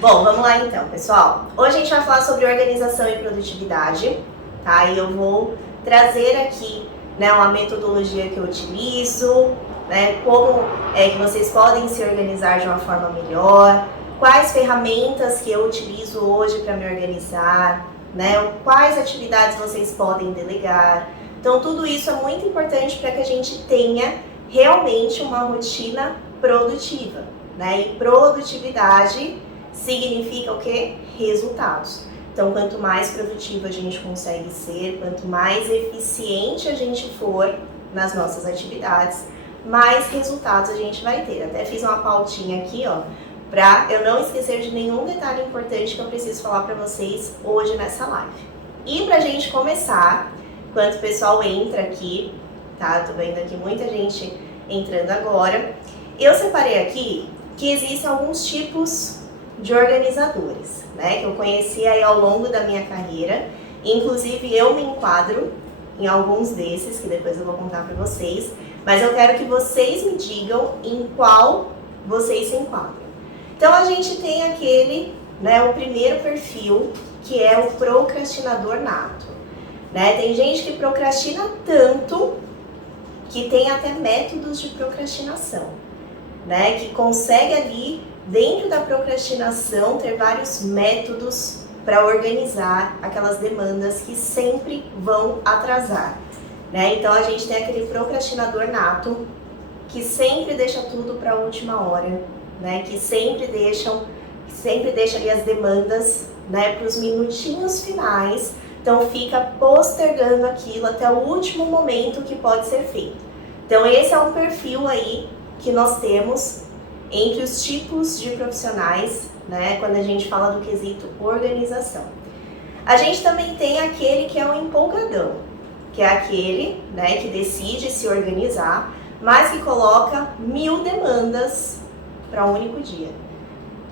Bom, vamos lá então, pessoal. Hoje a gente vai falar sobre organização e produtividade, tá? E eu vou trazer aqui, né, uma metodologia que eu utilizo, né, como é que vocês podem se organizar de uma forma melhor, quais ferramentas que eu utilizo hoje para me organizar, né, quais atividades vocês podem delegar. Então, tudo isso é muito importante para que a gente tenha realmente uma rotina produtiva, né? E produtividade significa o quê? Resultados. Então, quanto mais produtivo a gente consegue ser, quanto mais eficiente a gente for nas nossas atividades, mais resultados a gente vai ter. Até fiz uma pautinha aqui, ó, para eu não esquecer de nenhum detalhe importante que eu preciso falar para vocês hoje nessa live. E pra gente começar, enquanto o pessoal entra aqui, tá? Tô vendo aqui muita gente entrando agora. Eu separei aqui que existem alguns tipos de organizadores, né? Que eu conheci aí ao longo da minha carreira. Inclusive eu me enquadro em alguns desses, que depois eu vou contar para vocês. Mas eu quero que vocês me digam em qual vocês se enquadram. Então a gente tem aquele, né? O primeiro perfil, que é o procrastinador nato, né? Tem gente que procrastina tanto que tem até métodos de procrastinação, né? Que consegue ali, dentro da procrastinação, ter vários métodos para organizar aquelas demandas que sempre vão atrasar, né? Então a gente tem aquele procrastinador nato que sempre deixa tudo para a última hora, né? Que sempre deixa ali as demandas, né, para os minutinhos finais. Então fica postergando aquilo até o último momento que pode ser feito. Então esse é um perfil aí que nós temos entre os tipos de profissionais, né, quando a gente fala do quesito organização. A gente também tem aquele que é o empolgadão, que é aquele, né, que decide se organizar, mas que coloca 1000 demandas para um único dia.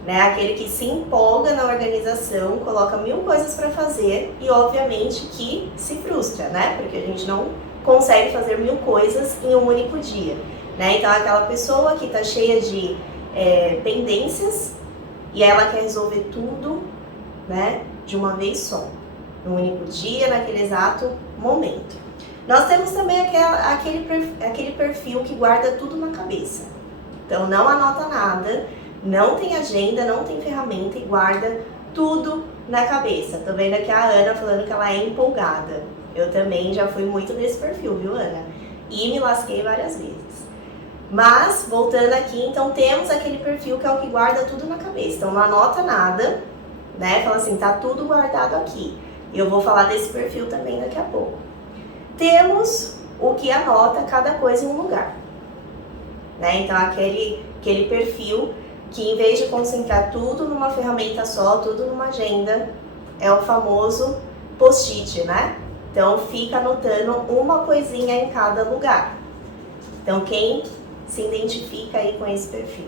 Né, aquele que se empolga na organização, coloca 1000 coisas para fazer e obviamente que se frustra, né? Porque a gente não consegue fazer 1000 coisas em um único dia, né? Então aquela pessoa que está cheia de pendências e ela quer resolver tudo, né, de uma vez só, no único dia, naquele exato momento. Nós temos também aquele perfil que guarda tudo na cabeça. Então não anota nada, não tem agenda, não tem ferramenta e guarda tudo na cabeça. Tô vendo aqui a Ana falando que ela é empolgada. Eu também já fui muito desse perfil, viu, Ana? E me lasquei várias vezes. Mas, voltando aqui, então temos aquele perfil que é o que guarda tudo na cabeça. Então não anota nada, né? Fala assim, tá tudo guardado aqui. E eu vou falar desse perfil também daqui a pouco. Temos o que anota cada coisa em um lugar, né? Então aquele perfil que em vez de concentrar tudo numa ferramenta só, tudo numa agenda, é o famoso post-it, né? Então fica anotando uma coisinha em cada lugar. Então quem se identifica aí com esse perfil?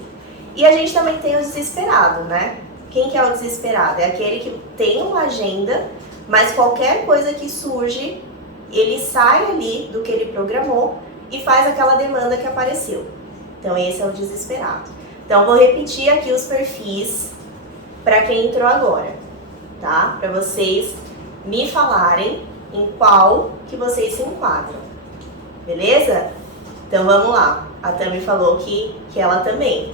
E a gente também tem o desesperado, né? Quem que é o desesperado? É aquele que tem uma agenda, mas qualquer coisa que surge, ele sai ali do que ele programou e faz aquela demanda que apareceu. Então esse é o desesperado. Então, vou repetir aqui os perfis para quem entrou agora, tá? Para vocês me falarem em qual que vocês se enquadram, beleza? Então, vamos lá. A Tami falou que ela também,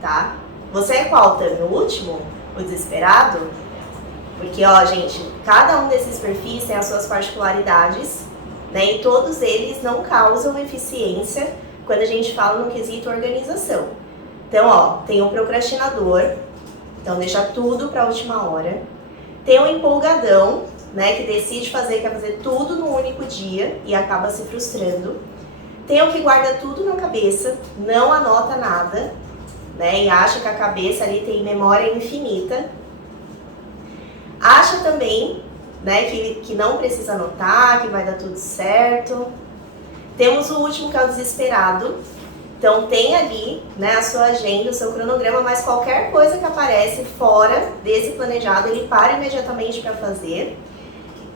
tá? Você é qual, Tami? O último? O desesperado? Porque, ó, gente, cada um desses perfis tem as suas particularidades, né? E todos eles não causam eficiência quando a gente fala no quesito organização. Então, ó, tem o procrastinador, então deixa tudo para a última hora. Tem o empolgadão, né, que decide quer fazer tudo no único dia e acaba se frustrando. Tem o que guarda tudo na cabeça, não anota nada, né, e acha que a cabeça ali tem memória infinita. Acha também, né, que não precisa anotar, que vai dar tudo certo. Temos o último, que é o desesperado. Então tem ali, né, a sua agenda, o seu cronograma, mas qualquer coisa que aparece fora desse planejado, ele para imediatamente para fazer.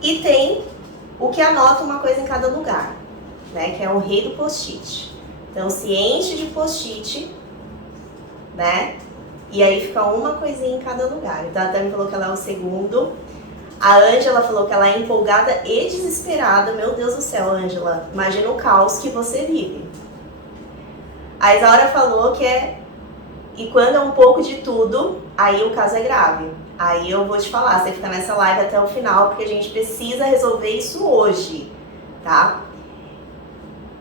E tem o que anota uma coisa em cada lugar, né, que é o rei do post-it. Então se enche de post-it, né, E aí fica uma coisinha em cada lugar. Então a Tami falou que ela é o segundo. A Ângela falou que ela é empolgada e desesperada. Meu Deus do céu, Ângela, imagina o caos que você vive. A Isaura falou que e quando é um pouco de tudo, aí o caso é grave. Aí eu vou te falar, você fica nessa live até o final, porque a gente precisa resolver isso hoje, tá?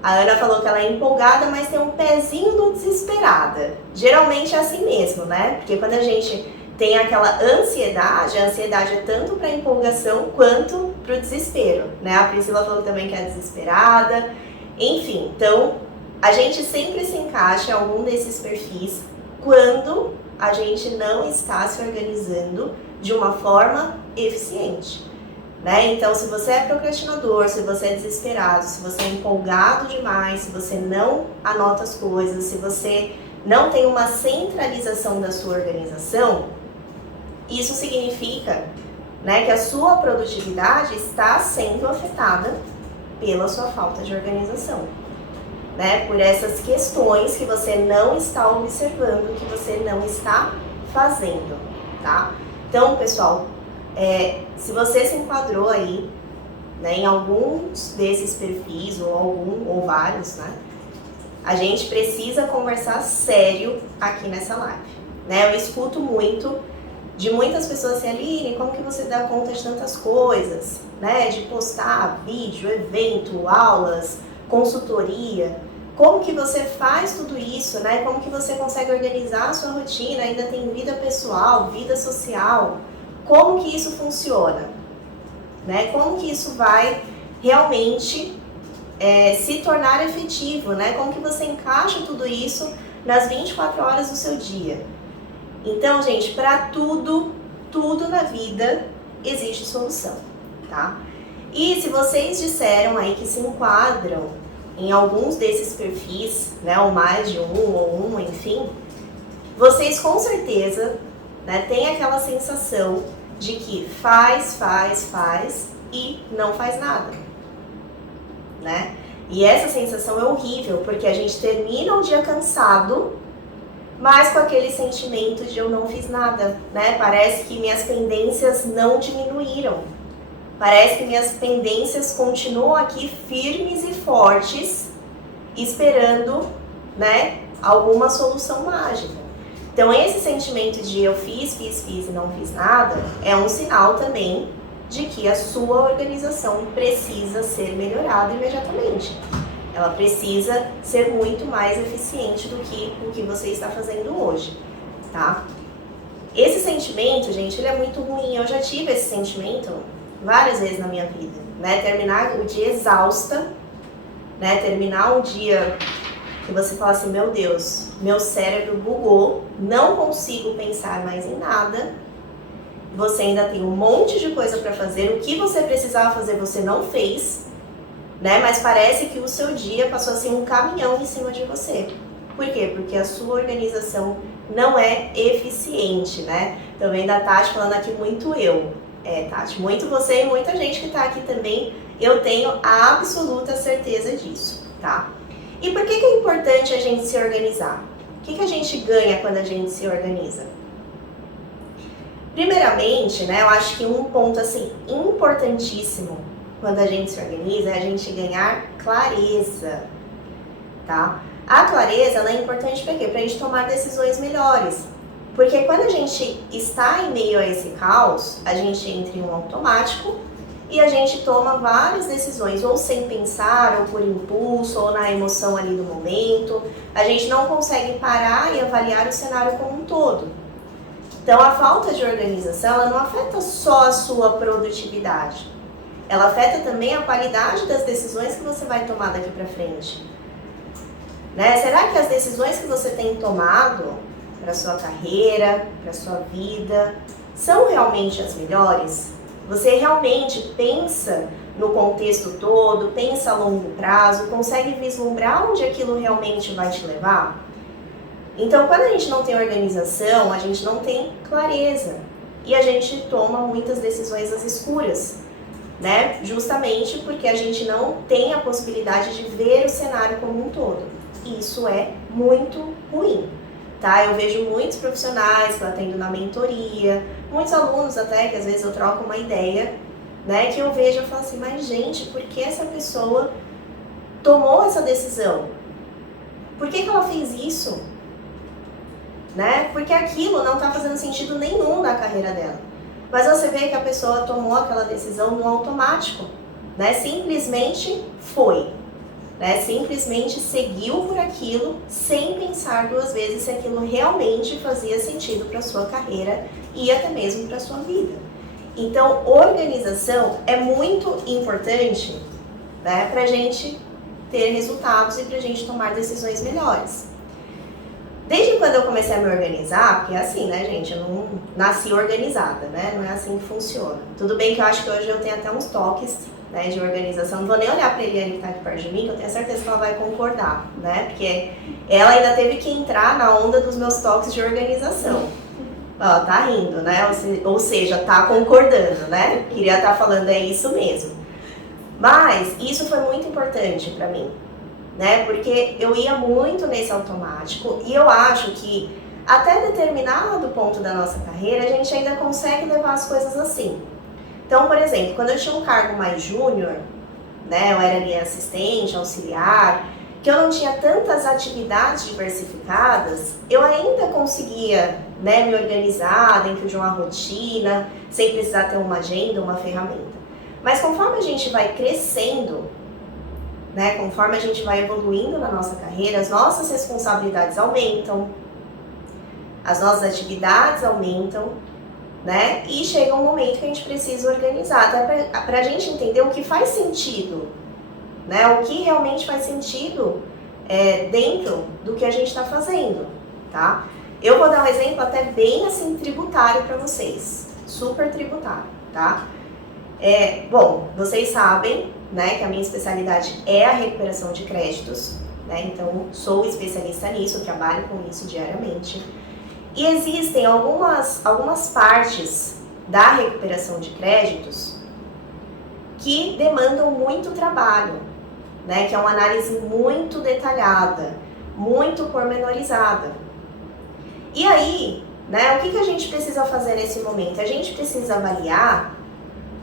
A Ana falou que ela é empolgada, mas tem um pezinho no desesperada. Geralmente é assim mesmo, né? Porque quando a gente tem aquela ansiedade, a ansiedade é tanto para empolgação quanto para o desespero, né? A Priscila falou também que é desesperada. Enfim, então a gente sempre se encaixa em algum desses perfis quando a gente não está se organizando de uma forma eficiente, né? Então, se você é procrastinador, se você é desesperado, se você é empolgado demais, se você não anota as coisas, se você não tem uma centralização da sua organização, isso significa, né, que a sua produtividade está sendo afetada pela sua falta de organização, né? Por essas questões que você não está observando, que você não está fazendo, tá? Então, pessoal, se você se enquadrou aí, né, em alguns desses perfis, ou vários, né? A gente precisa conversar sério aqui nessa live, né? Eu escuto muito de muitas pessoas assim, Aline, como que você dá conta de tantas coisas, né? De postar vídeo, evento, aulas, consultoria. Como que você faz tudo isso, né? Como que você consegue organizar a sua rotina, ainda tem vida pessoal, vida social? Como que isso funciona? Né? Como que isso vai realmente se tornar efetivo, né? Como que você encaixa tudo isso nas 24 horas do seu dia? Então, gente, para tudo na vida existe solução, tá? E se vocês disseram aí que se enquadram em alguns desses perfis, né, ou mais de um, ou um, enfim, vocês com certeza, né, têm aquela sensação de que faz e não faz nada, né? E essa sensação é horrível, porque a gente termina o dia cansado, mas com aquele sentimento de eu não fiz nada, né? Parece que minhas pendências não diminuíram. Parece que minhas pendências continuam aqui firmes e fortes, esperando, né, alguma solução mágica. Então esse sentimento de eu fiz e não fiz nada é um sinal também de que a sua organização precisa ser melhorada imediatamente. Ela precisa ser muito mais eficiente do que o que você está fazendo hoje, tá? Esse sentimento, gente, ele é muito ruim. Eu já tive esse sentimento várias vezes na minha vida, né? Terminar o dia exausta, né? Terminar um dia que você fala assim, meu Deus, meu cérebro bugou, não consigo pensar mais em nada. Você ainda tem um monte de coisa para fazer, o que você precisava fazer você não fez, né? Mas parece que o seu dia passou assim um caminhão em cima de você. Por quê? Porque a sua organização não é eficiente, né? Também da Tati falando aqui muito eu. Tati, muito você e muita gente que tá aqui também, eu tenho a absoluta certeza disso, tá? E por que é importante a gente se organizar? O que a gente ganha quando a gente se organiza? Primeiramente, né, eu acho que um ponto assim importantíssimo quando a gente se organiza é a gente ganhar clareza, tá? A clareza, ela é importante para quê? Pra gente tomar decisões melhores. Porque quando a gente está em meio a esse caos, a gente entra em um automático e a gente toma várias decisões, ou sem pensar, ou por impulso, ou na emoção ali do momento. A gente não consegue parar e avaliar o cenário como um todo. Então, a falta de organização, ela não afeta só a sua produtividade. Ela afeta também a qualidade das decisões que você vai tomar daqui para frente. Né? Será que as decisões que você tem tomado para sua carreira, para sua vida, são realmente as melhores? Você realmente pensa no contexto todo, pensa a longo prazo, consegue vislumbrar onde aquilo realmente vai te levar? Então, quando a gente não tem organização, a gente não tem clareza e a gente toma muitas decisões às escuras, né? Justamente porque a gente não tem a possibilidade de ver o cenário como um todo. E isso é muito ruim. tá? Eu vejo muitos profissionais que eu atendo na mentoria, muitos alunos até, que às vezes eu troco uma ideia, né? Que eu vejo e falo assim, mas gente, por que essa pessoa tomou essa decisão? Por que ela fez isso? Né? Porque aquilo não está fazendo sentido nenhum na carreira dela. Mas você vê que a pessoa tomou aquela decisão no automático, né? Simplesmente foi, né? Simplesmente seguiu por aquilo sem pensar duas vezes se aquilo realmente fazia sentido para a sua carreira e até mesmo para a sua vida. Então, organização é muito importante, né, para a gente ter resultados e para a gente tomar decisões melhores. Desde quando eu comecei a me organizar, porque é assim, né, gente, eu não nasci organizada, né, não é assim que funciona. Tudo bem que eu acho que hoje eu tenho até uns toques, né, de organização, não vou nem olhar pra Eliane que tá aqui perto de mim, que eu tenho certeza que ela vai concordar, né, porque ela ainda teve que entrar na onda dos meus toques de organização. Ó, tá rindo, né, ou seja, tá concordando, né, queria estar falando é isso mesmo. Mas isso foi muito importante pra mim, né? Porque eu ia muito nesse automático e eu acho que até determinado ponto da nossa carreira a gente ainda consegue levar as coisas assim. Então, por exemplo, quando eu tinha um cargo mais júnior, né? Eu era ali assistente, auxiliar, que eu não tinha tantas atividades diversificadas, eu ainda conseguia, né, me organizar dentro de uma rotina, sem precisar ter uma agenda, uma ferramenta. Mas conforme a gente vai crescendo, né, conforme a gente vai evoluindo na nossa carreira, as nossas responsabilidades aumentam, as nossas atividades aumentam, né, e chega um momento que a gente precisa organizar, até para a gente entender o que faz sentido, né, o que realmente faz sentido dentro do que a gente está fazendo, tá? Eu vou dar um exemplo até bem assim tributário para vocês, super tributário, tá? Bom, vocês sabem, né, que a minha especialidade é a recuperação de créditos, né, então sou especialista nisso, trabalho com isso diariamente. E existem algumas partes da recuperação de créditos que demandam muito trabalho, né, que é uma análise muito detalhada, muito pormenorizada. E aí, né, o que a gente precisa fazer nesse momento? A gente precisa avaliar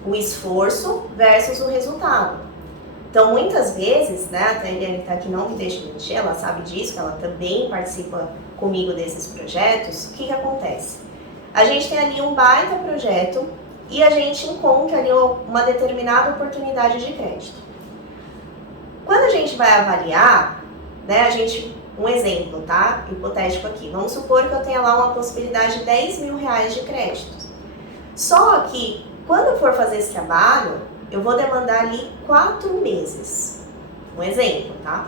o esforço versus o resultado. Então, muitas vezes, né, até a Eliane tá aqui, não me deixa mentir, ela sabe disso, ela também participa comigo desses projetos. O que acontece? A gente tem ali um baita projeto e a gente encontra ali uma determinada oportunidade de crédito. Quando a gente vai avaliar, né, um exemplo, tá, hipotético aqui, vamos supor que eu tenha lá uma possibilidade de R$10.000 de crédito. Só que quando eu for fazer esse trabalho, eu vou demandar ali 4 meses. Um exemplo, tá?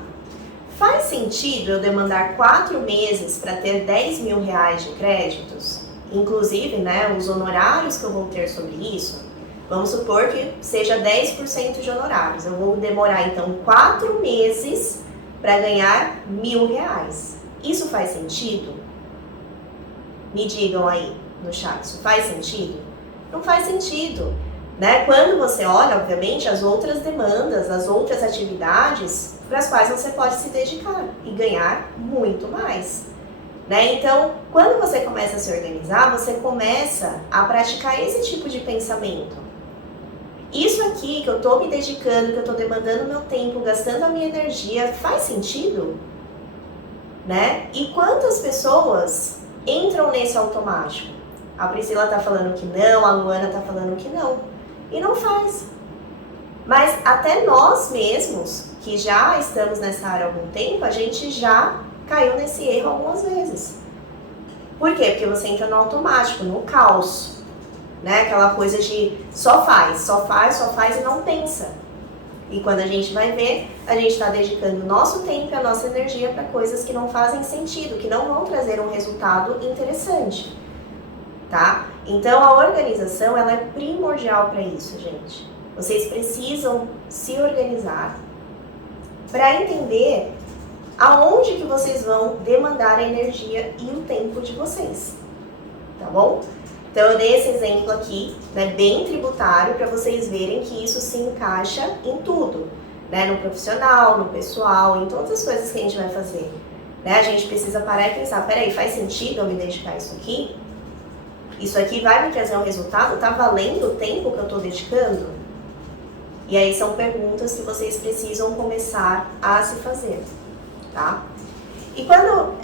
Faz sentido eu demandar 4 meses para ter R$10.000 de créditos? Inclusive, né, os honorários que eu vou ter sobre isso, vamos supor que seja 10% de honorários. Eu vou demorar, então, 4 meses para ganhar R$1.000. Isso faz sentido? Me digam aí no chat, isso faz sentido? Não faz sentido, né? Quando você olha, obviamente, as outras demandas, as outras atividades para as quais você pode se dedicar e ganhar muito mais, né? Então, quando você começa a se organizar, você começa a praticar esse tipo de pensamento. Isso aqui que eu estou me dedicando, que eu estou demandando meu tempo, gastando a minha energia, faz sentido? Né? E quantas pessoas entram nesse automático? A Priscila está falando que não, a Luana está falando que não. E não faz. Mas até nós mesmos, que já estamos nessa área há algum tempo, a gente já caiu nesse erro algumas vezes. Por quê? Porque você entra no automático, no caos. Né? Aquela coisa de só faz e não pensa. E quando a gente vai ver, a gente está dedicando o nosso tempo e a nossa energia para coisas que não fazem sentido, que não vão trazer um resultado interessante. Tá? Então a organização ela é primordial para isso, gente. Vocês precisam se organizar para entender aonde que vocês vão demandar a energia e o tempo de vocês, tá bom? Então eu dei esse exemplo aqui, né, bem tributário, para vocês verem que isso se encaixa em tudo, né, no profissional, no pessoal, em todas as coisas que a gente vai fazer. né? A gente precisa parar e pensar, peraí, faz sentido eu me dedicar a isso aqui? Isso aqui vai me trazer um resultado? Tá valendo o tempo que eu tô dedicando? E aí são perguntas que vocês precisam começar a se fazer, tá? E quando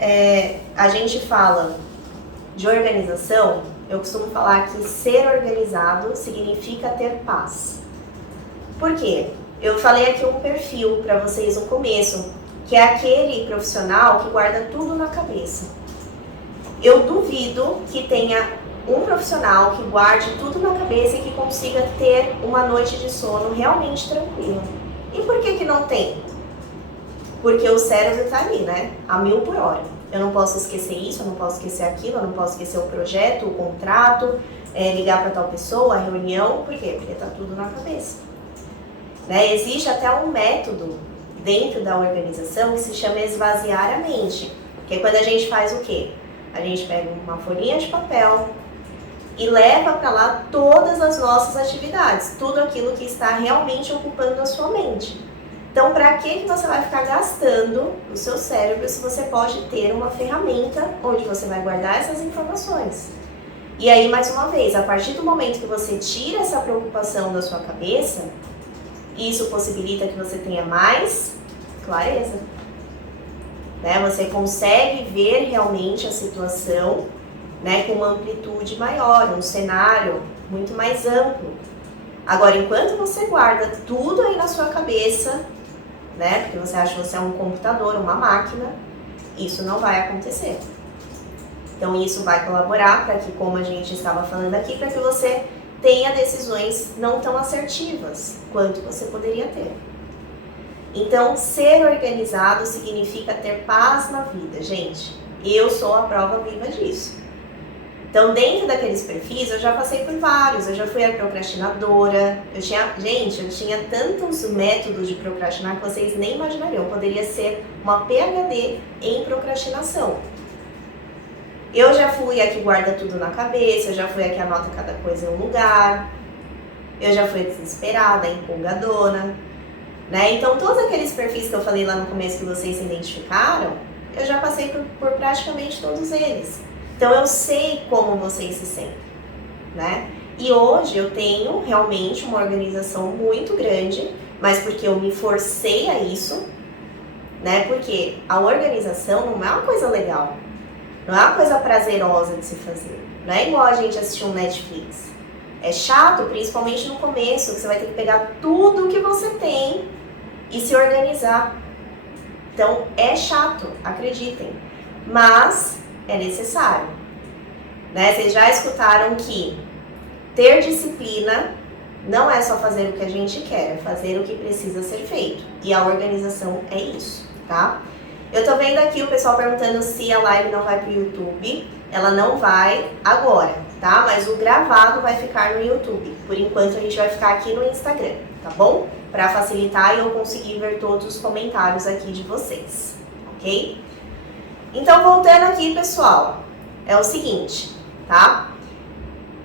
a gente fala de organização, eu costumo falar que ser organizado significa ter paz. Por quê? Eu falei aqui um perfil para vocês no começo, que é aquele profissional que guarda tudo na cabeça. Eu duvido que tenha um profissional que guarde tudo na cabeça e que consiga ter uma noite de sono realmente tranquila. E por que não tem? Porque o cérebro tá ali, né? A 1000 por hora. Eu não posso esquecer isso, eu não posso esquecer aquilo, eu não posso esquecer o projeto, o contrato, ligar para tal pessoa, a reunião. Por quê? Porque tá tudo na cabeça. Né? Existe até um método dentro da organização que se chama esvaziar a mente. Que é quando a gente faz o quê? A gente pega uma folhinha de papel e leva para lá todas as nossas atividades, tudo aquilo que está realmente ocupando a sua mente. Então, para que você vai ficar gastando o seu cérebro se você pode ter uma ferramenta onde você vai guardar essas informações? E aí, mais uma vez, a partir do momento que você tira essa preocupação da sua cabeça, isso possibilita que você tenha mais clareza. Né? Você consegue ver realmente a situação, né, com uma amplitude maior, um cenário muito mais amplo. Agora, enquanto você guarda tudo aí na sua cabeça, né, porque você acha que você é um computador, uma máquina, isso não vai acontecer. Então, isso vai colaborar para que, como a gente estava falando aqui, para que você tenha decisões não tão assertivas quanto você poderia ter. Então, ser organizado significa ter paz na vida, gente. Eu sou a prova viva disso. Então, dentro daqueles perfis, eu já passei por vários. Eu já fui a procrastinadora. Eu tinha tantos métodos de procrastinar que vocês nem imaginariam. Eu poderia ser uma PhD em procrastinação. Eu já fui a que guarda tudo na cabeça, eu já fui a que anota cada coisa em um lugar. Eu já fui a desesperada, a empolgadona. Né? Então, todos aqueles perfis que eu falei lá no começo que vocês se identificaram, eu já passei por praticamente todos eles. Então, eu sei como vocês se sentem, né? E hoje eu tenho realmente uma organização muito grande, mas porque eu me forcei a isso, né? Porque a organização não é uma coisa legal, não é uma coisa prazerosa de se fazer. Não é igual a gente assistir um Netflix. É chato, principalmente no começo, que você vai ter que pegar tudo que você tem e se organizar. Então, é chato, acreditem. Mas é necessário. Né? Vocês já escutaram que ter disciplina não é só fazer o que a gente quer, é fazer o que precisa ser feito. E a organização é isso, tá? Eu tô vendo aqui o pessoal perguntando se a live não vai pro YouTube. Ela não vai agora, tá? Mas o gravado vai ficar no YouTube. Por enquanto a gente vai ficar aqui no Instagram, tá bom? Para facilitar e eu conseguir ver todos os comentários aqui de vocês, ok? Então, voltando aqui, pessoal, é o seguinte, tá?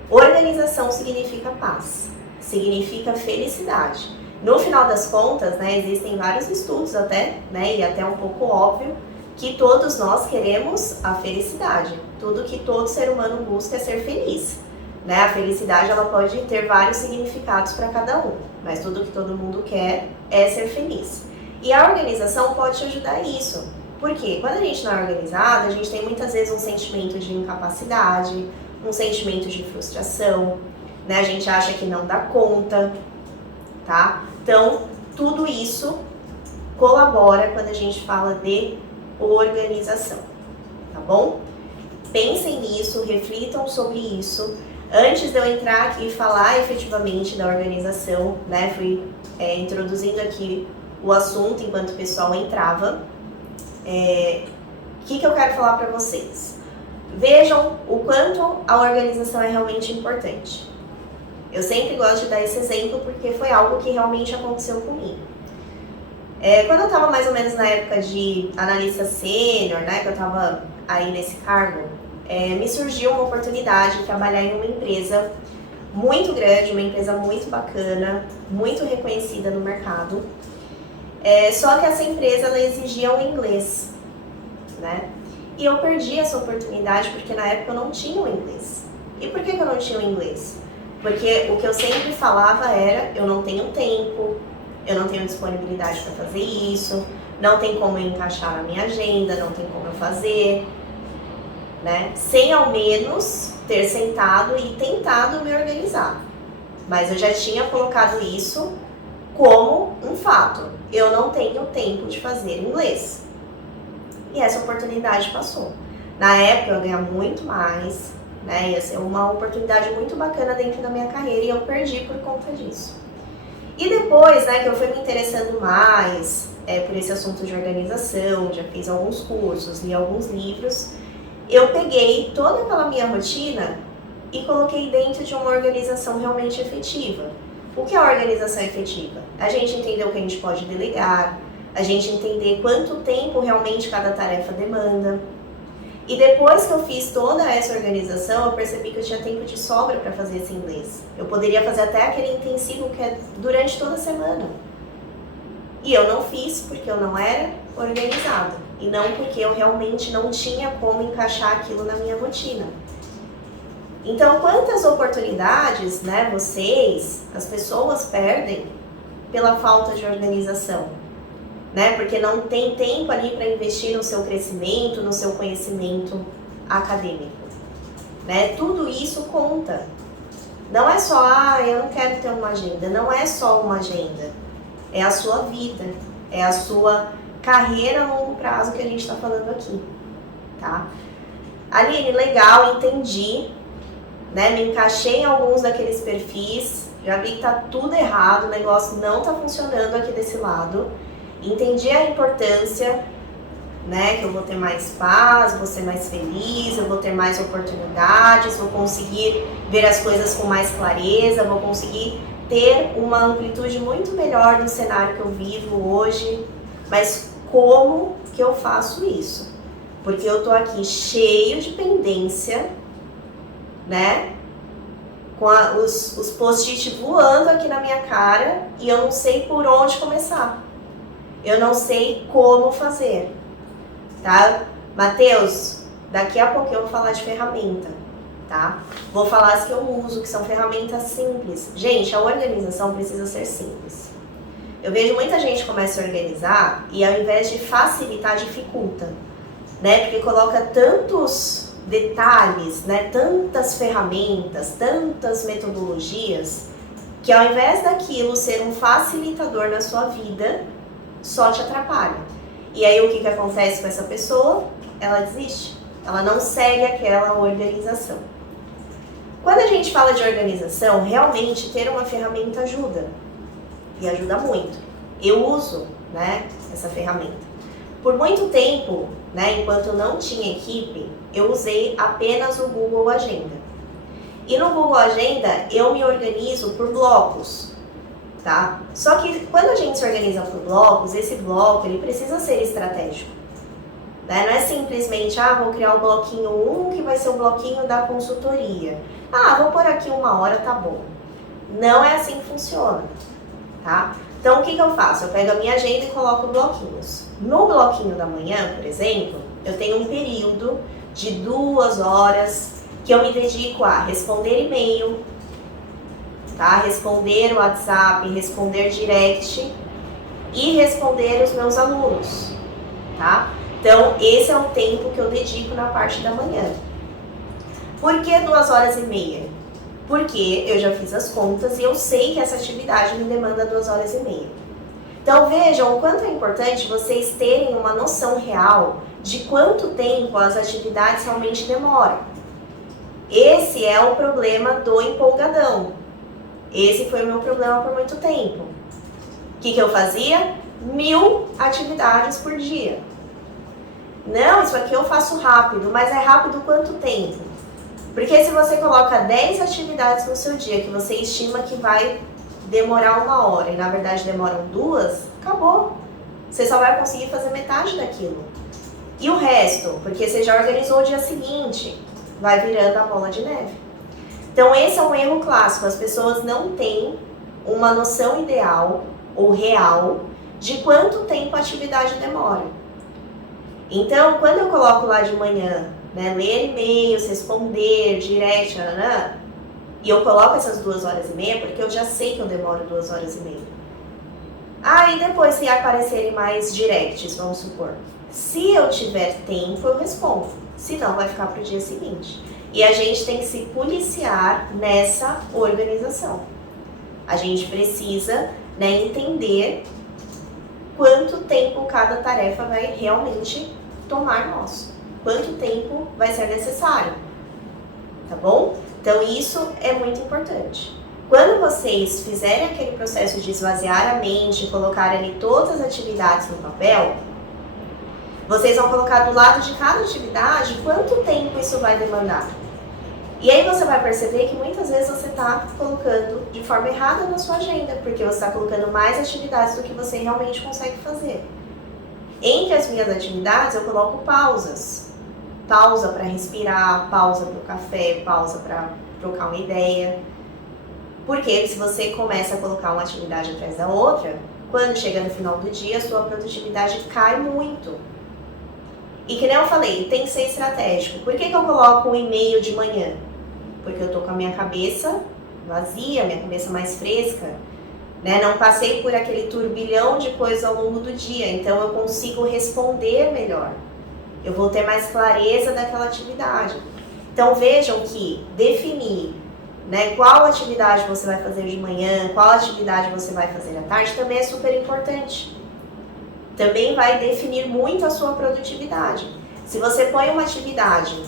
Organização significa paz, significa felicidade. No final das contas, né, existem vários estudos até, né, e até um pouco óbvio, que todos nós queremos a felicidade. Tudo que todo ser humano busca é ser feliz. Né? A felicidade ela pode ter vários significados para cada um, mas tudo que todo mundo quer é ser feliz. E a organização pode te ajudar a isso. Por quê? Quando a gente não é organizado, a gente tem muitas vezes um sentimento de incapacidade, um sentimento de frustração, né? A gente acha que não dá conta, tá? Então, tudo isso colabora quando a gente fala de organização, tá bom? Pensem nisso, reflitam sobre isso. Antes de eu entrar aqui e falar efetivamente da organização, né, fui introduzindo aqui o assunto enquanto o pessoal entrava. O que eu quero falar para vocês? Vejam o quanto a organização é realmente importante. Eu sempre gosto de dar esse exemplo porque foi algo que realmente aconteceu comigo. Quando eu estava mais ou menos na época de analista sênior, né, que eu estava aí nesse cargo, me surgiu uma oportunidade de trabalhar em uma empresa muito grande, uma empresa muito bacana, muito reconhecida no mercado. Só que essa empresa ela exigia o inglês. né? E eu perdi essa oportunidade porque na época eu não tinha o inglês. E por que eu não tinha o inglês? Porque o que eu sempre falava era, eu não tenho tempo, eu não tenho disponibilidade para fazer isso, não tem como eu encaixar na minha agenda, não tem como eu fazer, né? Sem ao menos ter sentado e tentado me organizar. Mas eu já tinha colocado isso como um fato. Eu não tenho tempo de fazer inglês. E essa oportunidade passou. Na época eu ia ganhar muito mais, né? Ia ser uma oportunidade muito bacana dentro da minha carreira e eu perdi por conta disso. E depois, né, que eu fui me interessando mais por esse assunto de organização, já fiz alguns cursos, li alguns livros, eu peguei toda aquela minha rotina e coloquei dentro de uma organização realmente efetiva. O que é a organização efetiva? A gente entender o que a gente pode delegar, a gente entender quanto tempo realmente cada tarefa demanda. E depois que eu fiz toda essa organização, eu percebi que eu tinha tempo de sobra para fazer esse inglês. Eu poderia fazer até aquele intensivo que é durante toda a semana. E eu não fiz porque eu não era organizada. E não porque eu realmente não tinha como encaixar aquilo na minha rotina. Então, quantas oportunidades, né, vocês, as pessoas perdem pela falta de organização? Né? Porque não tem tempo ali para investir no seu crescimento, no seu conhecimento acadêmico. Né? Tudo isso conta. Não é só, eu não quero ter uma agenda. Não é só uma agenda. É a sua vida. É a sua carreira a longo prazo que a gente está falando aqui. Tá? Aline, legal, entendi. Né? Me encaixei em alguns daqueles perfis. Já vi que tá tudo errado, o negócio não tá funcionando aqui desse lado. Entendi a importância, né, que eu vou ter mais paz, vou ser mais feliz, eu vou ter mais oportunidades, vou conseguir ver as coisas com mais clareza, vou conseguir ter uma amplitude muito melhor do cenário que eu vivo hoje. Mas como que eu faço isso? Porque eu tô aqui cheio de pendência, né, com os post-it voando aqui na minha cara e eu não sei por onde começar. Eu não sei como fazer, tá? Matheus, daqui a pouco eu vou falar de ferramenta, tá? Vou falar as que eu uso, que são ferramentas simples. Gente, a organização precisa ser simples. Eu vejo muita gente começa a organizar e ao invés de facilitar, dificulta, né? Porque coloca tantos detalhes, né? Tantas ferramentas, tantas metodologias, que ao invés daquilo ser um facilitador na sua vida, só te atrapalha. E aí o que acontece com essa pessoa? Ela desiste. Ela não segue aquela organização. Quando a gente fala de organização, realmente ter uma ferramenta ajuda. E ajuda muito. Eu uso, né, essa ferramenta. Por muito tempo, né, enquanto não tinha equipe, eu usei apenas o Google Agenda. E no Google Agenda eu me organizo por blocos. Tá? Só que quando a gente se organiza por blocos, esse bloco ele precisa ser estratégico. Né? Não é simplesmente, vou criar o bloquinho 1 que vai ser o bloquinho da consultoria. Vou pôr aqui 1 hora, tá bom. Não é assim que funciona. Tá? Então o que eu faço? Eu pego a minha agenda e coloco bloquinhos. No bloquinho da manhã, por exemplo, eu tenho um período de 2 horas que eu me dedico a responder e-mail, tá? Responder o WhatsApp, responder direct e responder os meus alunos, tá? Então, esse é o tempo que eu dedico na parte da manhã. Por que 2h30? Porque eu já fiz as contas e eu sei que essa atividade me demanda 2h30. Então, vejam o quanto é importante vocês terem uma noção real de quanto tempo as atividades realmente demoram. Esse é o problema do empolgadão. Esse foi o meu problema por muito tempo. O que eu fazia? 1000 atividades por dia. Não, isso aqui eu faço rápido, mas é rápido quanto tempo? Porque se você coloca 10 atividades no seu dia que você estima que vai demorar 1 hora e na verdade demoram 2, acabou. Você só vai conseguir fazer metade daquilo. E o resto? Porque você já organizou o dia seguinte, vai virando a bola de neve. Então esse é um erro clássico, as pessoas não têm uma noção ideal ou real de quanto tempo a atividade demora. Então, quando eu coloco lá de manhã, né, ler e-mails, responder, direct, e eu coloco essas 2h30, porque eu já sei que eu demoro 2h30. Aí depois, se aparecerem mais directs, vamos supor, se eu tiver tempo, eu respondo. Se não, vai ficar para o dia seguinte. E a gente tem que se policiar nessa organização. A gente precisa, né, entender quanto tempo cada tarefa vai realmente tomar nosso. Quanto tempo vai ser necessário. Tá bom? Então isso é muito importante. Quando vocês fizerem aquele processo de esvaziar a mente, colocar ali todas as atividades no papel, vocês vão colocar do lado de cada atividade quanto tempo isso vai demandar. E aí você vai perceber que muitas vezes você está colocando de forma errada na sua agenda, porque você está colocando mais atividades do que você realmente consegue fazer. Entre as minhas atividades eu coloco pausas. Pausa para respirar, pausa para o café, pausa para trocar uma ideia. Porque se você começa a colocar uma atividade atrás da outra, quando chega no final do dia, a sua produtividade cai muito. E que nem eu falei, tem que ser estratégico. Por que eu coloco um e-mail de manhã? Porque eu tô com a minha cabeça vazia, minha cabeça mais fresca, né? Não passei por aquele turbilhão de coisas ao longo do dia, então eu consigo responder melhor. Eu vou ter mais clareza daquela atividade. Então vejam que definir, né, qual atividade você vai fazer de manhã, qual atividade você vai fazer à tarde também é super importante. Também vai definir muito a sua produtividade. Se você põe uma atividade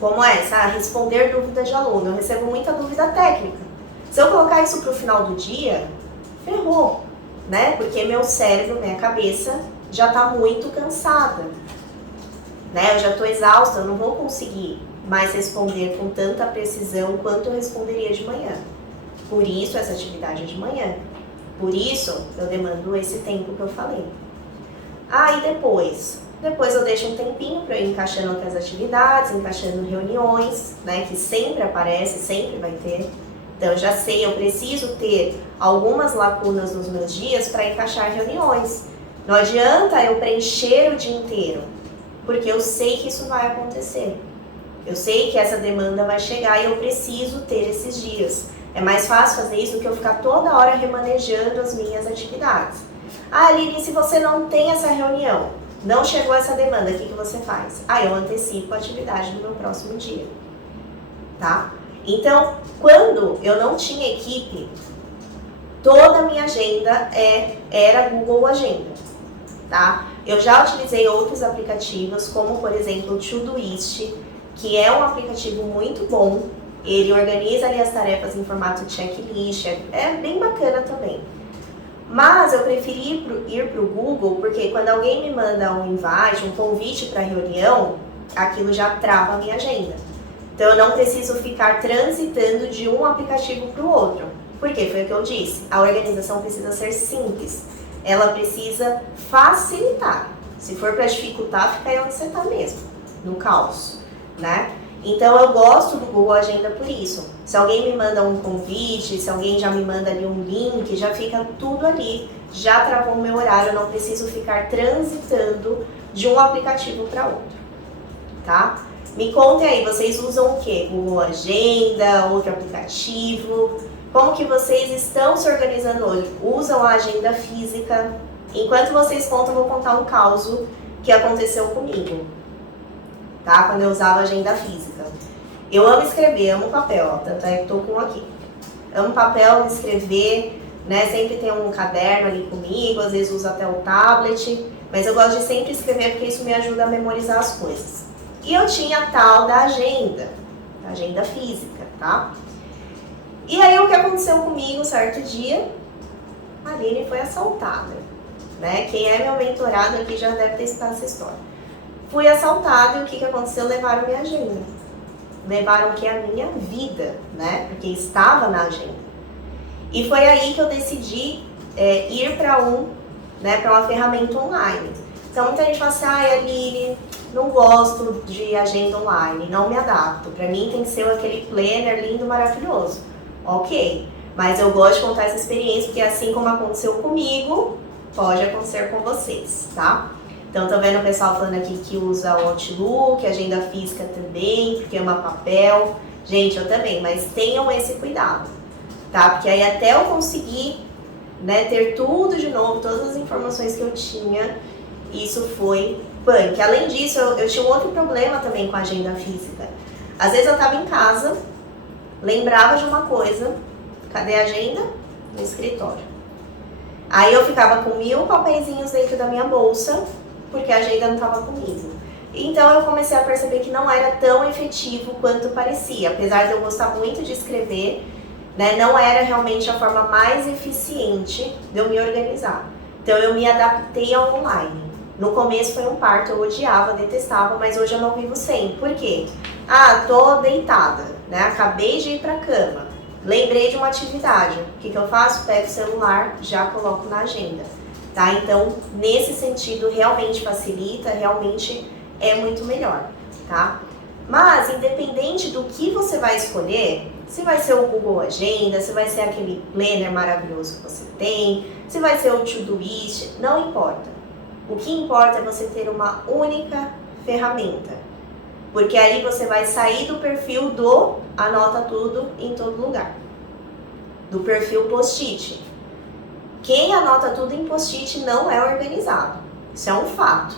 como essa, responder dúvida de aluno, eu recebo muita dúvida técnica. Se eu colocar isso para o final do dia, ferrou, né? Porque meu cérebro, minha cabeça já está muito cansada, né? Eu já estou exausta, eu não vou conseguir mais responder com tanta precisão quanto eu responderia de manhã. Por isso essa atividade é de manhã. Por isso eu demando esse tempo que eu falei. E depois eu deixo um tempinho para eu ir encaixando outras atividades, encaixando reuniões, né, que sempre aparece, sempre vai ter. Então eu já sei, eu preciso ter algumas lacunas nos meus dias para encaixar reuniões. Não adianta eu preencher o dia inteiro, porque eu sei que isso vai acontecer. Eu sei que essa demanda vai chegar e eu preciso ter esses dias. É mais fácil fazer isso do que eu ficar toda hora remanejando as minhas atividades. Aline, se você não tem essa reunião, não chegou essa demanda, o que você faz? Eu antecipo a atividade do meu próximo dia, tá? Então, quando eu não tinha equipe, toda a minha agenda era Google Agenda, tá? Eu já utilizei outros aplicativos, como por exemplo o Todoist, que é um aplicativo muito bom. Ele organiza ali as tarefas em formato checklist, é bem bacana também. Mas eu preferi ir para o Google, porque quando alguém me manda um invite, um convite para reunião, aquilo já trava a minha agenda. Então eu não preciso ficar transitando de um aplicativo para o outro. Porque foi o que eu disse, a organização precisa ser simples. Ela precisa facilitar. Se for para dificultar, fica aí onde você está mesmo, no caos, né? Então eu gosto do Google Agenda por isso. Se alguém me manda um convite, se alguém já me manda ali um link, já fica tudo ali, já travou o meu horário, eu não preciso ficar transitando de um aplicativo para outro, tá? Me contem aí, vocês usam o quê? Google Agenda, outro aplicativo? Como que vocês estão se organizando hoje? Usam a agenda física? Enquanto vocês contam, eu vou contar um caso que aconteceu comigo, tá? Quando eu usava agenda física. Eu amo escrever, amo papel, ó, tanto é que tô com um aqui. Amo papel, amo escrever, né? Sempre tenho um caderno ali comigo, às vezes uso até o tablet, mas eu gosto de sempre escrever porque isso me ajuda a memorizar as coisas. E eu tinha a tal da agenda física, tá? E aí o que aconteceu comigo, certo dia, a Aline foi assaltada, né? Quem é meu mentorado aqui já deve ter escutado essa história. Fui assaltada e o que aconteceu? Levaram minha agenda. Levaram o que é a minha vida, né? Porque estava na agenda. E foi aí que eu decidi ir para uma ferramenta online. Então muita gente fala assim, Aline, não gosto de agenda online, não me adapto. Para mim tem que ser aquele planner lindo, maravilhoso. Ok, mas eu gosto de contar essa experiência, porque assim como aconteceu comigo, pode acontecer com vocês, tá? Então, tô vendo o pessoal falando aqui que usa o Outlook, agenda física também, porque ama papel. Gente, eu também, mas tenham esse cuidado, tá? Porque aí até eu conseguir, né, ter tudo de novo, todas as informações que eu tinha, isso foi punk. Além disso, eu tinha um outro problema também com a agenda física. Às vezes eu tava em casa, lembrava de uma coisa, cadê a agenda? No escritório. Aí eu ficava com 1000 papeizinhos dentro da minha bolsa, porque a agenda não estava comigo. Então eu comecei a perceber que não era tão efetivo quanto parecia. Apesar de eu gostar muito de escrever, né, não era realmente a forma mais eficiente de eu me organizar. Então eu me adaptei ao online. No começo foi um parto, eu odiava, detestava, mas hoje eu não vivo sem. Por quê? Ah, tô deitada, né? Acabei de ir pra cama. Lembrei de uma atividade. O que eu faço? Pego o celular, já coloco na agenda. Tá? Então, nesse sentido, realmente facilita, realmente é muito melhor, tá? Mas, independente do que você vai escolher, se vai ser o Google Agenda, se vai ser aquele planner maravilhoso que você tem, se vai ser o Todoist, não importa. O que importa é você ter uma única ferramenta, porque aí você vai sair do perfil do anota tudo em todo lugar, do perfil post-it. Quem anota tudo em post-it não é organizado, isso é um fato,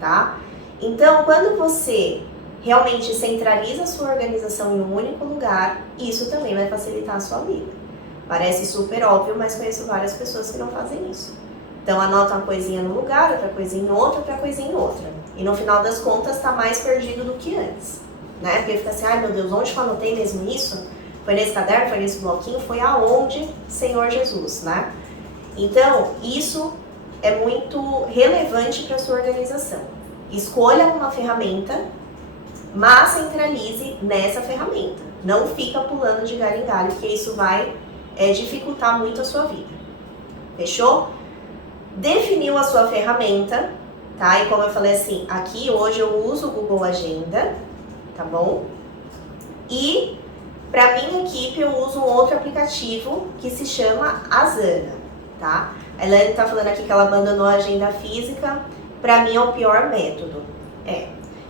tá? Então, quando você realmente centraliza a sua organização em um único lugar, isso também vai facilitar a sua vida. Parece super óbvio, mas conheço várias pessoas que não fazem isso. Então, anota uma coisinha num lugar, outra coisinha em outra, outra coisinha em outra. E no final das contas, está mais perdido do que antes, né? Porque fica assim, ai meu Deus, onde que eu anotei mesmo isso? Foi nesse caderno, foi nesse bloquinho, foi aonde, Senhor Jesus, né? Então, isso é muito relevante para a sua organização. Escolha uma ferramenta, mas centralize nessa ferramenta. Não fica pulando de galho em galho, porque isso vai dificultar muito a sua vida. Fechou? Definiu a sua ferramenta, tá? E como eu falei assim, aqui hoje eu uso o Google Agenda, tá bom? E para minha equipe eu uso um outro aplicativo que se chama Asana, tá? A Elaine tá falando aqui que ela abandonou a agenda física. Para mim é o pior método.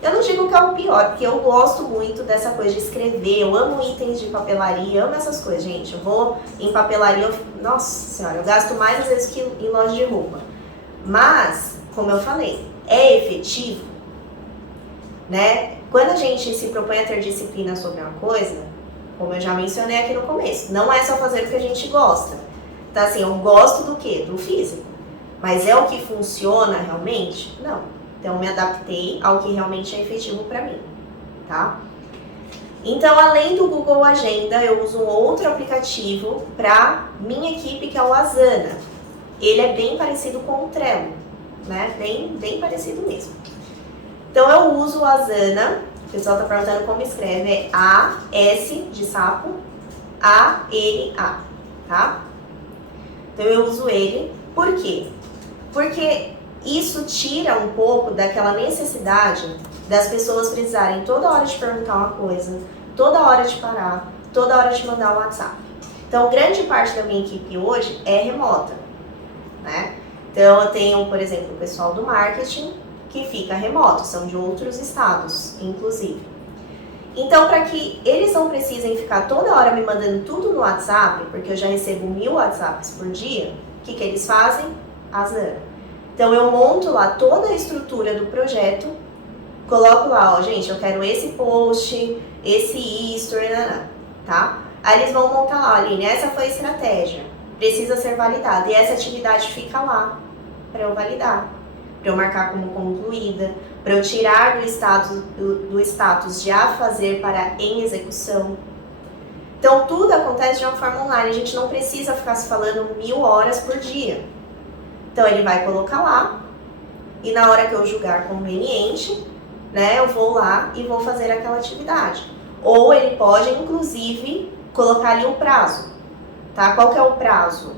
Eu não digo que é o pior, porque eu gosto muito dessa coisa de escrever, eu amo itens de papelaria, amo essas coisas, gente. Eu vou em papelaria, nossa senhora, eu gasto mais às vezes que em loja de roupa. Mas, como eu falei, é efetivo, né? Quando a gente se propõe a ter disciplina sobre uma coisa, como eu já mencionei aqui no começo, não é só fazer o que a gente gosta. Então assim, eu gosto do quê? Do físico. Mas é o que funciona realmente? Não. Então, me adaptei ao que realmente é efetivo para mim, tá? Então, além do Google Agenda, eu uso um outro aplicativo para minha equipe, que é o Asana. Ele é bem parecido com o Trello, né? Bem parecido mesmo. Então, eu uso o Asana, o pessoal tá perguntando como escreve, é A-S de sapo, A-N-A, tá? Então, eu uso ele, por quê? Porque isso tira um pouco daquela necessidade das pessoas precisarem toda hora de perguntar uma coisa, toda hora de parar, toda hora de mandar um WhatsApp. Então, grande parte da minha equipe hoje é remota, né? Então, eu tenho, por exemplo, o pessoal do marketing que fica remoto, são de outros estados, inclusive. Então, para que eles não precisem ficar toda hora me mandando tudo no WhatsApp, porque eu já recebo 1000 WhatsApps por dia, o que eles fazem? Asana. Então, eu monto lá toda a estrutura do projeto, coloco lá, ó, gente, eu quero esse post, esse history, tá? Aí eles vão montar lá, Aline, essa foi a estratégia, precisa ser validada. E essa atividade fica lá para eu validar, para eu marcar como concluída, para eu tirar do status de a fazer para em execução. Então, tudo acontece de uma forma online, a gente não precisa ficar se falando 1000 horas por dia. Então, ele vai colocar lá, e na hora que eu julgar conveniente, né, eu vou lá e vou fazer aquela atividade. Ou ele pode, inclusive, colocar ali o prazo, tá? Qual que é o prazo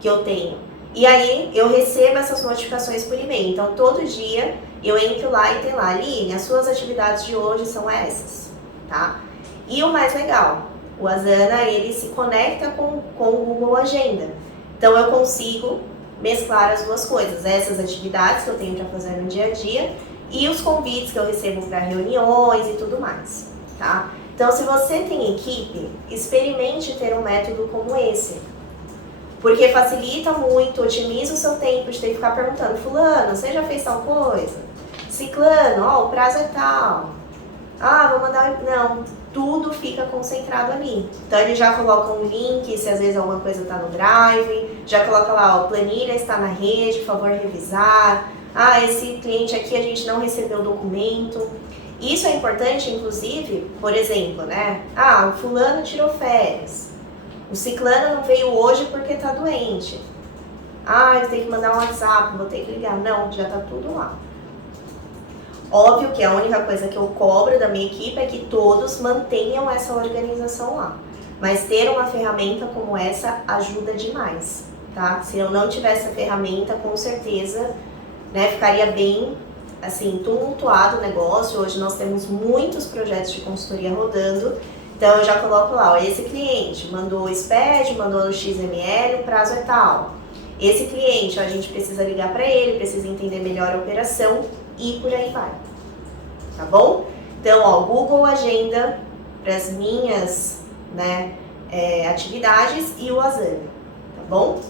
que eu tenho? E aí, eu recebo essas notificações por e-mail. Então, todo dia, eu entro lá e tem lá, Aline, as suas atividades de hoje são essas, tá? E o mais legal, o Asana, ele se conecta com o Google Agenda. Então, eu consigo mesclar as duas coisas, essas atividades que eu tenho para fazer no dia a dia e os convites que eu recebo para reuniões e tudo mais, tá? Então, se você tem equipe, experimente ter um método como esse, porque facilita muito, otimiza o seu tempo de ter que ficar perguntando, fulano, você já fez tal coisa? Ciclano, ó, o prazo é tal. Ah, vou mandar... Não, tudo fica concentrado ali. Então, ele já coloca um link, se às vezes alguma coisa está no Drive, já coloca lá, ó, planilha está na rede, por favor, revisar. Ah, esse cliente aqui a gente não recebeu o documento. Isso é importante, inclusive, por exemplo, né? Ah, o fulano tirou férias. O ciclano não veio hoje porque está doente. Ah, eu tenho que mandar um WhatsApp, vou ter que ligar. Não, já está tudo lá. Óbvio que a única coisa que eu cobro da minha equipe é que todos mantenham essa organização lá. Mas ter uma ferramenta como essa ajuda demais, tá? Se eu não tivesse a ferramenta, com certeza, né, ficaria bem, assim, tumultuado o negócio. Hoje nós temos muitos projetos de consultoria rodando. Então, eu já coloco lá, ó, esse cliente mandou o SPED, mandou no XML, o prazo é tal. Esse cliente, ó, a gente precisa ligar para ele, precisa entender melhor a operação e por aí vai. Tá bom? Então, ó, Google Agenda para as minhas, né, atividades e o Asana, tá bom?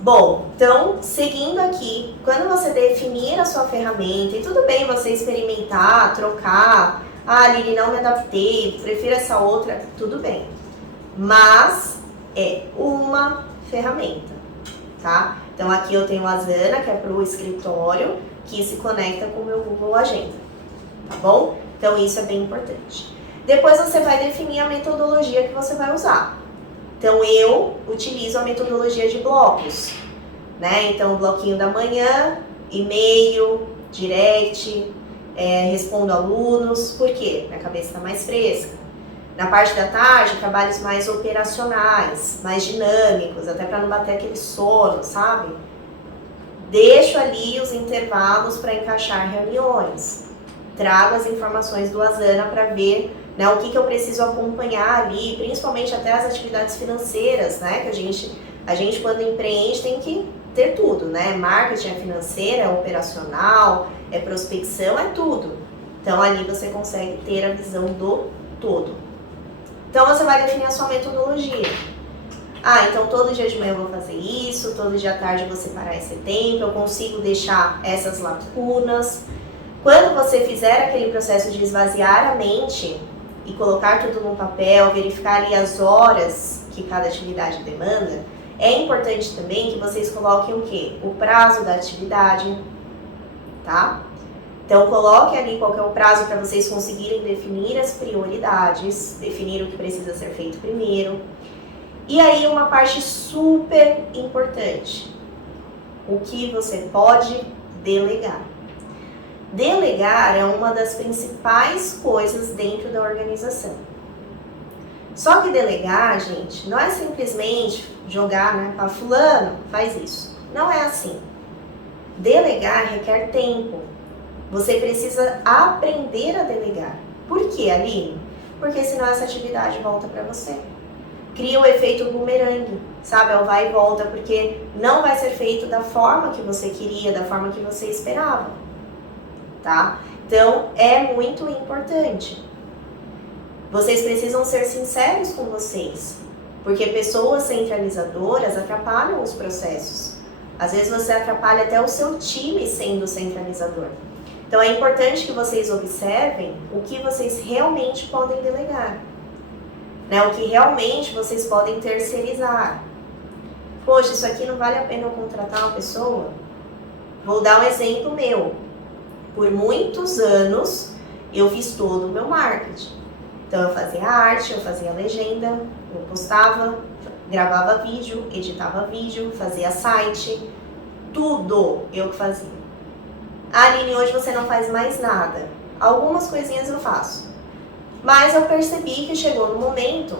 Bom, então, seguindo aqui, quando você definir a sua ferramenta, e tudo bem você experimentar, trocar, ah, Lili, não me adaptei, prefiro essa outra, tudo bem. Mas é uma ferramenta, tá? Então aqui eu tenho a Asana, que é para o escritório, que se conecta com o meu Google Agenda, tá bom? Então isso é bem importante. Depois você vai definir a metodologia que você vai usar. Então eu utilizo a metodologia de blocos, né? Então o bloquinho da manhã, e-mail, direct, respondo alunos, por quê? Minha cabeça está mais fresca. Na parte da tarde, trabalhos mais operacionais, mais dinâmicos, até para não bater aquele sono, sabe? Deixo ali os intervalos para encaixar reuniões. Trago as informações do Asana para ver, né, o que eu preciso acompanhar ali, principalmente até as atividades financeiras, né? Que a gente quando empreende tem que ter tudo, né? Marketing é financeiro, é operacional, é prospecção, é tudo. Então ali você consegue ter a visão do todo. Então você vai definir a sua metodologia. Ah, então todo dia de manhã eu vou fazer isso, todo dia à tarde eu vou separar esse tempo, eu consigo deixar essas lacunas. Quando você fizer aquele processo de esvaziar a mente e colocar tudo no papel, verificar ali as horas que cada atividade demanda, é importante também que vocês coloquem o quê? O prazo da atividade, tá? Então coloque ali qual que é o prazo para vocês conseguirem definir as prioridades, definir o que precisa ser feito primeiro. E aí uma parte super importante, o que você pode delegar. Delegar é uma das principais coisas dentro da organização. Só que delegar, gente, não é simplesmente jogar, né? Falar, fulano, faz isso. Não é assim. Delegar requer tempo. Você precisa aprender a delegar. Por quê, Aline? Porque senão essa atividade volta para você. Cria o efeito bumerangue, sabe? Ela vai e volta, porque não vai ser feito da forma que você queria, da forma que você esperava, tá? Então, é muito importante. Vocês precisam ser sinceros com vocês, porque pessoas centralizadoras atrapalham os processos. Às vezes você atrapalha até o seu time sendo centralizador. Então, é importante que vocês observem o que vocês realmente podem delegar, né? O que realmente vocês podem terceirizar. Poxa, isso aqui não vale a pena eu contratar uma pessoa? Vou dar um exemplo meu. Por muitos anos, eu fiz todo o meu marketing. Então, eu fazia arte, eu fazia legenda, eu postava, gravava vídeo, editava vídeo, fazia site, tudo eu que fazia. Aline, hoje você não faz mais nada. Algumas coisinhas eu faço. Mas eu percebi que chegou no momento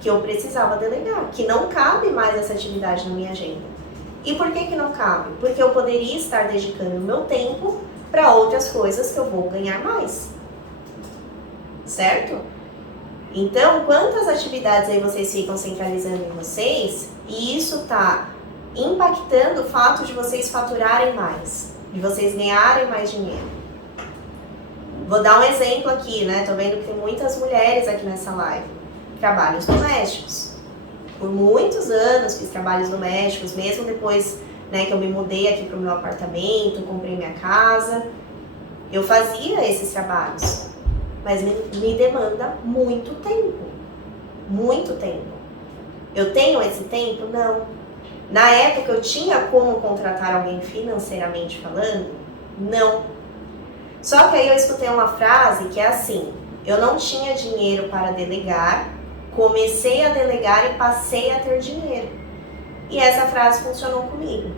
que eu precisava delegar, que não cabe mais essa atividade na minha agenda. E por que não cabe? Porque eu poderia estar dedicando o meu tempo para outras coisas que eu vou ganhar mais. Certo? Então, quantas atividades aí vocês ficam centralizando em vocês, e isso tá impactando o fato de vocês faturarem mais, de vocês ganharem mais dinheiro. Vou dar um exemplo aqui, né? Tô vendo que tem muitas mulheres aqui nessa live. Trabalhos domésticos. Por muitos anos fiz trabalhos domésticos, mesmo depois, né, que eu me mudei aqui pro meu apartamento, comprei minha casa. Eu fazia esses trabalhos, mas me demanda muito tempo. Muito tempo. Eu tenho esse tempo? Não. Na época eu tinha como contratar alguém financeiramente falando? Não. Só que aí eu escutei uma frase que é assim: eu não tinha dinheiro para delegar, comecei a delegar e passei a ter dinheiro. E essa frase funcionou comigo.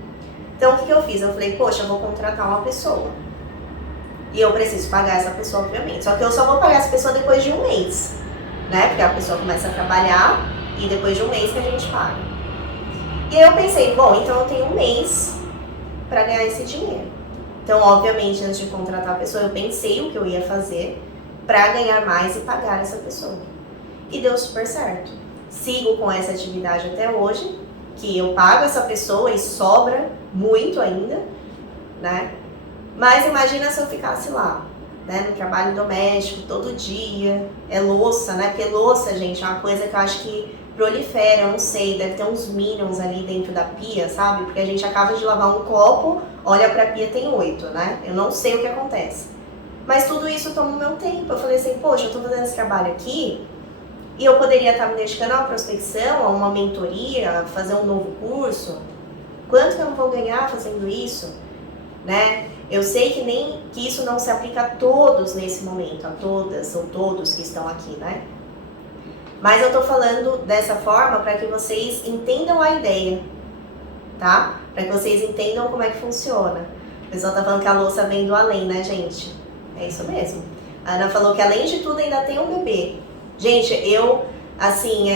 Então o que eu fiz? Eu falei, poxa, eu vou contratar uma pessoa. E eu preciso pagar essa pessoa, obviamente. Só que eu só vou pagar essa pessoa depois de um mês, né? Porque a pessoa começa a trabalhar e depois de um mês que a gente paga. E aí eu pensei, bom, então eu tenho um mês para ganhar esse dinheiro. Então, obviamente, antes de contratar a pessoa, eu pensei o que eu ia fazer para ganhar mais e pagar essa pessoa. E deu super certo. Sigo com essa atividade até hoje, que eu pago essa pessoa e sobra muito ainda, né? Mas imagina se eu ficasse lá, né, no trabalho doméstico, todo dia, é louça, né? Porque louça, gente, é uma coisa que eu acho que prolifera, eu não sei, deve ter uns Minions ali dentro da pia, sabe? Porque a gente acaba de lavar um copo, olha pra pia, tem 8, né? Eu não sei o que acontece. Mas tudo isso toma o meu tempo. Eu falei assim, poxa, eu tô fazendo esse trabalho aqui e eu poderia estar me dedicando a uma prospecção, a uma mentoria, a fazer um novo curso. Quanto que eu não vou ganhar fazendo isso, né? Eu sei que isso não se aplica a todos nesse momento, a todas ou todos que estão aqui, né? Mas eu tô falando dessa forma para que vocês entendam a ideia, tá? Para que vocês entendam como é que funciona. O pessoal tá falando que a louça vem do além, né, gente? É isso mesmo. A Ana falou que além de tudo ainda tem um bebê. Gente, eu, assim,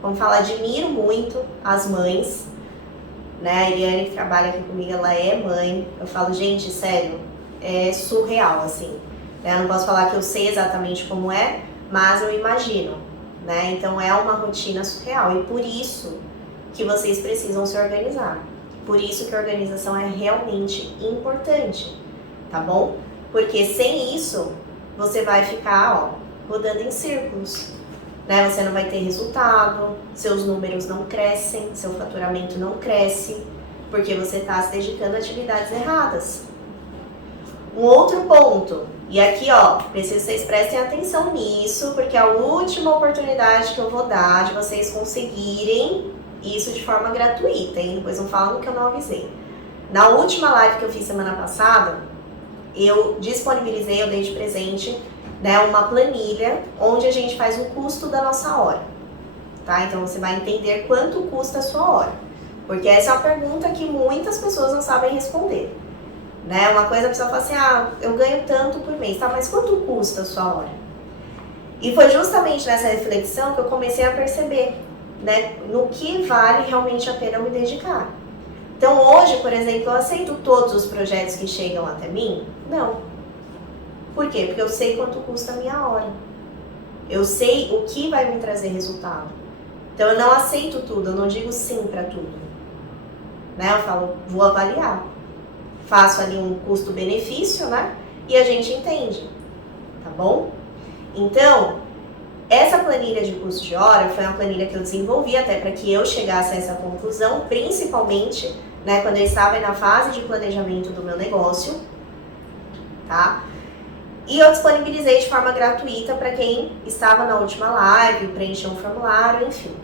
vamos falar, admiro muito as mães, né? A Eliane, que trabalha aqui comigo, ela é mãe. Eu falo, gente, sério, é surreal, assim. Eu não posso falar que eu sei exatamente como é, mas eu imagino, né? Então é uma rotina surreal e por isso que vocês precisam se organizar. Por isso que a organização é realmente importante, tá bom? Porque sem isso, você vai ficar, ó, rodando em círculos, né? Você não vai ter resultado, seus números não crescem, seu faturamento não cresce, porque você está se dedicando a atividades erradas. Um outro ponto, e aqui, ó, preciso que vocês prestem atenção nisso, porque é a última oportunidade que eu vou dar de vocês conseguirem isso de forma gratuita, hein? Depois não falam que eu não avisei. Na última live que eu fiz semana passada, eu disponibilizei, eu dei de presente, né, uma planilha onde a gente faz o custo da nossa hora, tá? Então você vai entender quanto custa a sua hora, porque essa é uma pergunta que muitas pessoas não sabem responder. Né? Uma coisa a pessoa fala assim, eu ganho tanto por mês, tá? Mas quanto custa a sua hora? E foi justamente nessa reflexão que eu comecei a perceber, né, no que vale realmente a pena me dedicar. Então hoje, por exemplo, eu aceito todos os projetos que chegam até mim? Não. Por quê? Porque eu sei quanto custa a minha hora. Eu sei o que vai me trazer resultado. Então eu não aceito tudo, eu não digo sim para tudo. Né? Eu falo, vou avaliar. Faço ali um custo-benefício, né? E a gente entende, tá bom? Então, essa planilha de custo de hora foi uma planilha que eu desenvolvi até para que eu chegasse a essa conclusão, principalmente, né, quando eu estava na fase de planejamento do meu negócio, tá? E eu disponibilizei de forma gratuita para quem estava na última live, preencheu um formulário, enfim,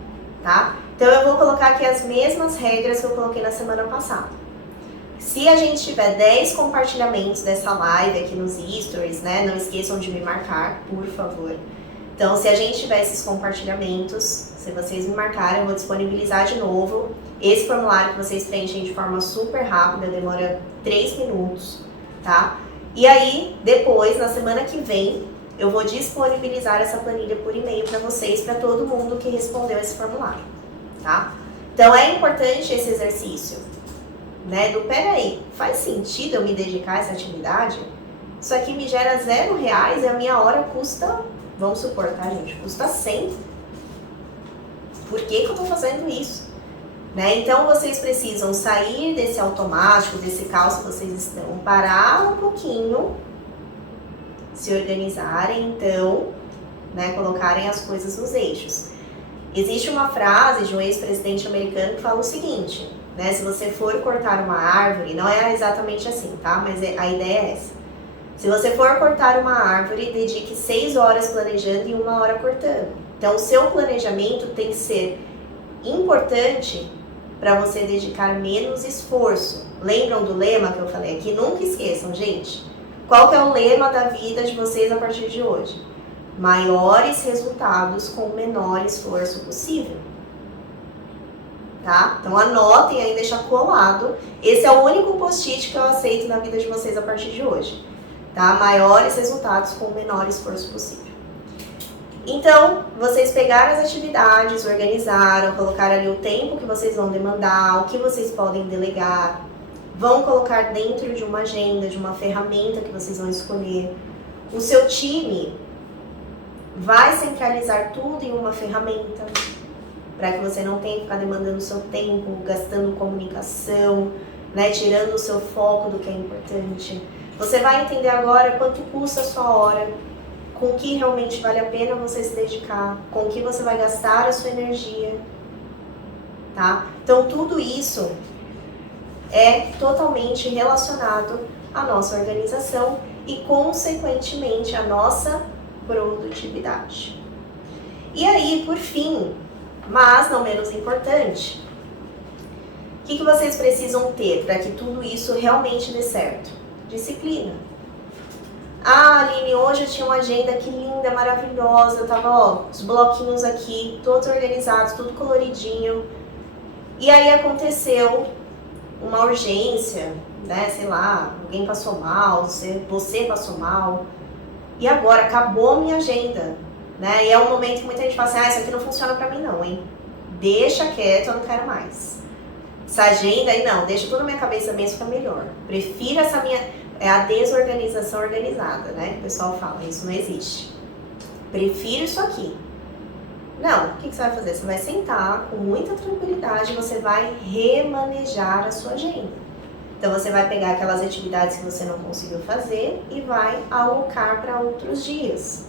tá? Então, eu vou colocar aqui as mesmas regras que eu coloquei na semana passada. Se a gente tiver 10 compartilhamentos dessa live aqui nos stories, né? Não esqueçam de me marcar, por favor. Então, se a gente tiver esses compartilhamentos, se vocês me marcarem, eu vou disponibilizar de novo esse formulário que vocês preenchem de forma super rápida, demora 3 minutos, tá? E aí, depois, na semana que vem, eu vou disponibilizar essa planilha por e-mail para vocês, para todo mundo que respondeu esse formulário, tá? Então, é importante esse exercício. Né, peraí, faz sentido eu me dedicar a essa atividade? Isso aqui me gera R$0 e a minha hora custa, vamos supor, tá, gente? Custa 100. Por que eu tô fazendo isso? né? Então vocês precisam sair desse automático, desse caos que vocês estão, parar um pouquinho, se organizarem, então, né, colocarem as coisas nos eixos. Existe uma frase de um ex-presidente americano que fala o seguinte, né, se você for cortar uma árvore, não é exatamente assim, tá? Mas a ideia é essa. Se você for cortar uma árvore, dedique 6 horas planejando e 1 hora cortando. Então, o seu planejamento tem que ser importante para você dedicar menos esforço. Lembram do lema que eu falei aqui? Nunca esqueçam, gente. Qual que é o lema da vida de vocês a partir de hoje? Maiores resultados com o menor esforço possível. Tá? Então anotem aí, deixa colado. Esse é o único post-it que eu aceito na vida de vocês a partir de hoje. Tá? Maiores resultados com o menor esforço possível. Então, vocês pegaram as atividades, organizaram, colocaram ali o tempo que vocês vão demandar, o que vocês podem delegar, vão colocar dentro de uma agenda, de uma ferramenta que vocês vão escolher. O seu time vai centralizar tudo em uma ferramenta, para que você não tenha que ficar demandando o seu tempo, gastando comunicação, né, tirando o seu foco do que é importante. Você vai entender agora quanto custa a sua hora, com o que realmente vale a pena você se dedicar, com o que você vai gastar a sua energia, tá? Então tudo isso é totalmente relacionado à nossa organização e, consequentemente, à nossa produtividade. E aí, por fim, mas não menos importante, o que vocês precisam ter para que tudo isso realmente dê certo? Disciplina. Ah, Aline, hoje eu tinha uma agenda que linda, maravilhosa, tava, ó, os bloquinhos aqui, todos organizados, tudo coloridinho. E aí aconteceu uma urgência, né, sei lá, alguém passou mal, você passou mal. E agora acabou a minha agenda, né? E é um momento que muita gente fala assim, isso aqui não funciona pra mim não, hein? Deixa quieto, eu não quero mais. Essa agenda aí não, deixa tudo na minha cabeça mesmo, fica melhor. Prefiro essa minha... É a desorganização organizada, né? O pessoal fala, isso não existe. Prefiro isso aqui. Não, o que você vai fazer? Você vai sentar com muita tranquilidade, você vai remanejar a sua agenda. Então você vai pegar aquelas atividades que você não conseguiu fazer e vai alocar para outros dias.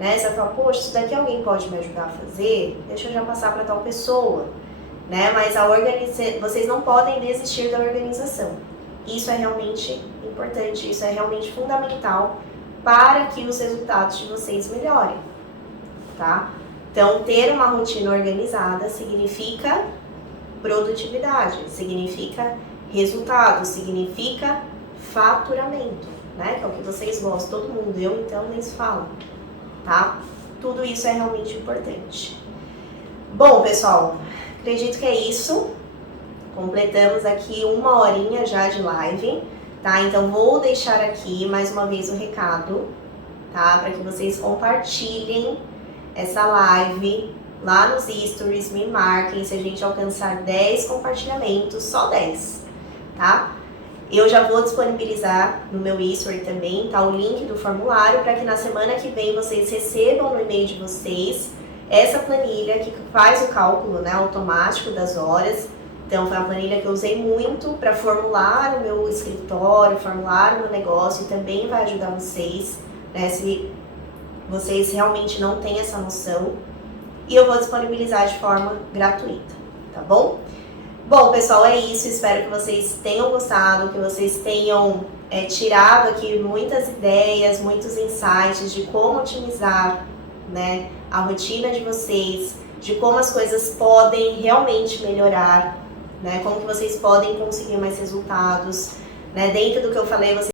Né? Você vai falar, poxa, isso daqui alguém pode me ajudar a fazer? Deixa eu já passar para tal pessoa. Né? Mas vocês não podem desistir da organização. Isso é realmente importante, isso é realmente fundamental para que os resultados de vocês melhorem, tá? Então, ter uma rotina organizada significa produtividade, significa resultado, significa faturamento, né? Que é o que vocês gostam, todo mundo, eu então nem se falo, tá? Tudo isso é realmente importante. Bom, pessoal, acredito que é isso. Completamos aqui 1 horinha já de live, tá? Então vou deixar aqui mais uma vez o recado, tá? Para que vocês compartilhem essa live lá nos stories, me marquem se a gente alcançar 10 compartilhamentos, só 10, tá? Eu já vou disponibilizar no meu story também, tá? O link do formulário para que na semana que vem vocês recebam no e-mail de vocês essa planilha que faz o cálculo, né, automático das horas. Então, foi uma planilha que eu usei muito para formular o meu escritório, formular o meu negócio e também vai ajudar vocês, né, se vocês realmente não têm essa noção. E eu vou disponibilizar de forma gratuita, tá bom? Bom, pessoal, é isso. Espero que vocês tenham gostado, que vocês tenham tirado aqui muitas ideias, muitos insights de como otimizar, né, a rotina de vocês, de como as coisas podem realmente melhorar, né? Como que vocês podem conseguir mais resultados, né? Dentro do que eu falei, vocês